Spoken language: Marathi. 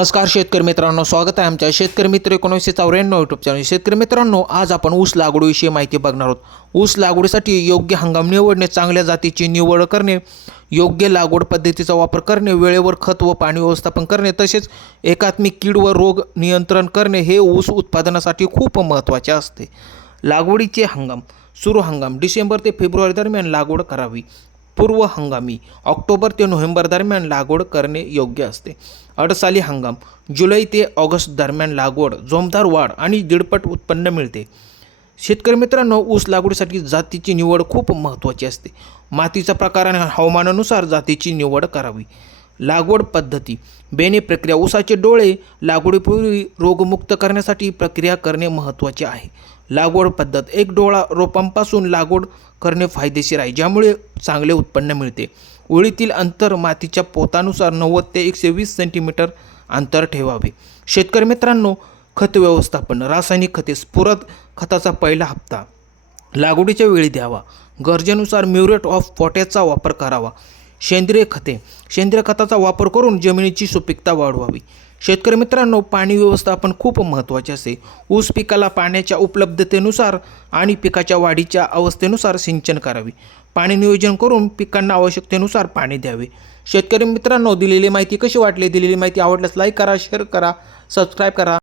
नमस्कार शेतकरी मित्रांनो, स्वागत आहे आमच्या शेतकरी मित्र 1994 यूट्यूब चॅनल। शेतकरी मित्रांनो, आज आपण ऊस लागवडीविषयी माहिती बघणार आहोत। ऊस लागवडीसाठी योग्य हंगाम निवडणे, चांगल्या जातीची निवड करणे, योग्य लागवड पद्धतीचा वापर करणे, वेळेवर खत व पाणी व्यवस्थापन करणे, तसेच एकात्मिक कीड व रोग नियंत्रण करणे हे ऊस उत्पादनासाठी खूप महत्त्वाचे असते। लागवडीचे हंगाम: सुरू हंगाम डिसेंबर ते फेब्रुवारी दरम्यान लागवड करावी। पूर्व हंगामी ऑक्टोबर ते नोव्हेंबर दरम्यान लागवड करणे योग्य असते। अडसाली हंगाम जुलै ते ऑगस्ट दरम्यान लागवड, जोमदार वाढ आणि दीडपट उत्पन्न मिळते। शेतकरी मित्रांनो, ऊस लागवडीसाठी जातीची निवड खूप महत्त्वाची असते। मातीचा प्रकार आणि हवामानानुसार जातीची निवड करावी। लागवड पद्धती: बेणे प्रक्रिया: ऊसाचे डोळे लागवडीपूर्वी रोगमुक्त करण्यासाठी प्रक्रिया करणे महत्त्वाचे आहे। लागवड पद्धत: एक डोळा रोपांपासून लागवड करणे फायदेशीर आहे, ज्यामुळे चांगले उत्पन्न मिळते। ओळीतील अंतर मातीच्या पोतानुसार 90 ते 120 सेंटीमीटर अंतर ठेवावे। शेतकरी मित्रांनो, खत व्यवस्थापन: रासायनिक खते, स्फुरद खताचा पहिला हप्ता लागवडीच्या वेळी द्यावा। गरजेनुसार म्युरेट ऑफ पोटॅशचा वापर करावा। सेंद्रिय खते: सेंद्रिय खताचा वापर करून जमिनीची सुपीकता वाढवावी। शेतकरी मित्रांनो, पाणी व्यवस्थापन खूप महत्त्वाचे असते। ऊस पिकाला पाण्याच्या उपलब्धतेनुसार आणि पिकाच्या वाढीच्या अवस्थेनुसार सिंचन करावे। पाणी नियोजन करून पिकांना आवश्यकतेनुसार पाणी द्यावे। शेतकरी मित्रांनो, दिलेली माहिती कशी वाटली? दिलेली माहिती आवडल्यास लाईक करा, शेअर करा, सबस्क्राईब करा।